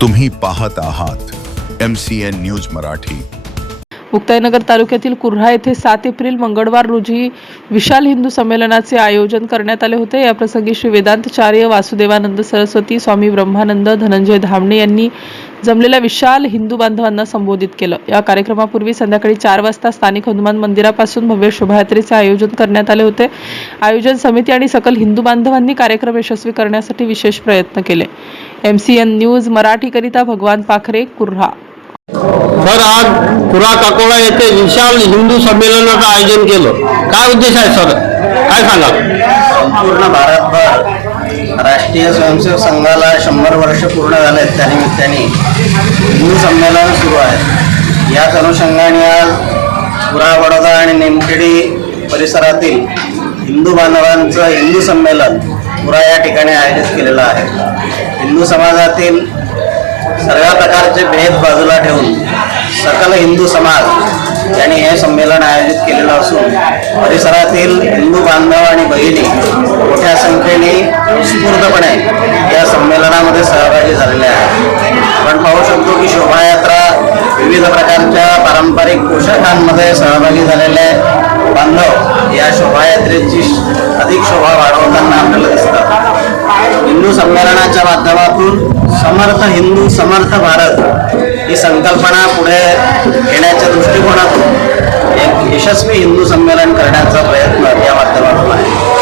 तुम्ही पाहत आहात MCN न्यूज मराठी। मुक्ताईनगर तालुक्यातील कुर्हा येथे 7 एप्रिल मंगळवार रोजी विशाल हिंदू संमेलनाचे आयोजन करण्यात आले होते। या प्रसंगी श्री वेदांतचार्य वासुदेवानंद सरस्वती, स्वामी ब्रह्मानंद, धनंजय धामणे यांनी जमलेल्या विशाल हिंदू बांधवांना संबोधित केलं। या कार्यक्रमापूर्वी संध्याकाळी 4 वाजता स्थानिक हनुमान मंदिरापासून भव्य शोभायात्रेचे आयोजन करण्यात आले होते। आयोजन समिती आणि सकल हिंदू बांधवांनी कार्यक्रम यशस्वी करण्यासाठी विशेष प्रयत्न केले। MCN न्यूज मराठी करिता भगवान पाखरे, कुर्हा। सर, आज कुर्हा काकोळा येथे विशाल हिंदू संमेलनाचं आयोजन केलं। काय उद्देश आहे सर, काय सांगाल? संपूर्ण भारतभर राष्ट्रीय स्वयंसेवक संघाला 100 वर्ष पूर्ण झाले आहेत। त्यानिमित्ताने हिंदू संमेलन सुरू आहे। याच अनुषंगाने आज कुर्हा, बडोदा आणि निमखेडी परिसरातील हिंदू बांधवांचं हिंदू संमेलन कुर्हा या ठिकाणी आयोजित केलेलं आहे। हिंदू समाजातील सर्व प्रकारचे भेद बाजूला ठेवून सकल हिंदू समाज यांनी हे संमेलन आयोजित केलेलं असून परिसरातील हिंदू बांधव आणि भगिनी मोठ्या संख्येने उत्स्फूर्तपणे या संमेलनामध्ये सहभागी झालेले आहेत। आपण पाहू शकतो की शोभायात्रा विविध प्रकारच्या पारंपरिक पोशाखांमध्ये सहभागी झालेले बांधव या शोभायात्रेची अधिक शोभा वाढवताना आपल्याला दिसतात। हिंदू संमेलनाच्या माध्यमातून समर्थ हिंदू समर्थ भारत ही संकल्पना पुढे येण्याच्या दृष्टिकोनातून एक यशस्वी हिंदू संमेलन करण्याचा प्रयत्न या माध्यमातून आहे।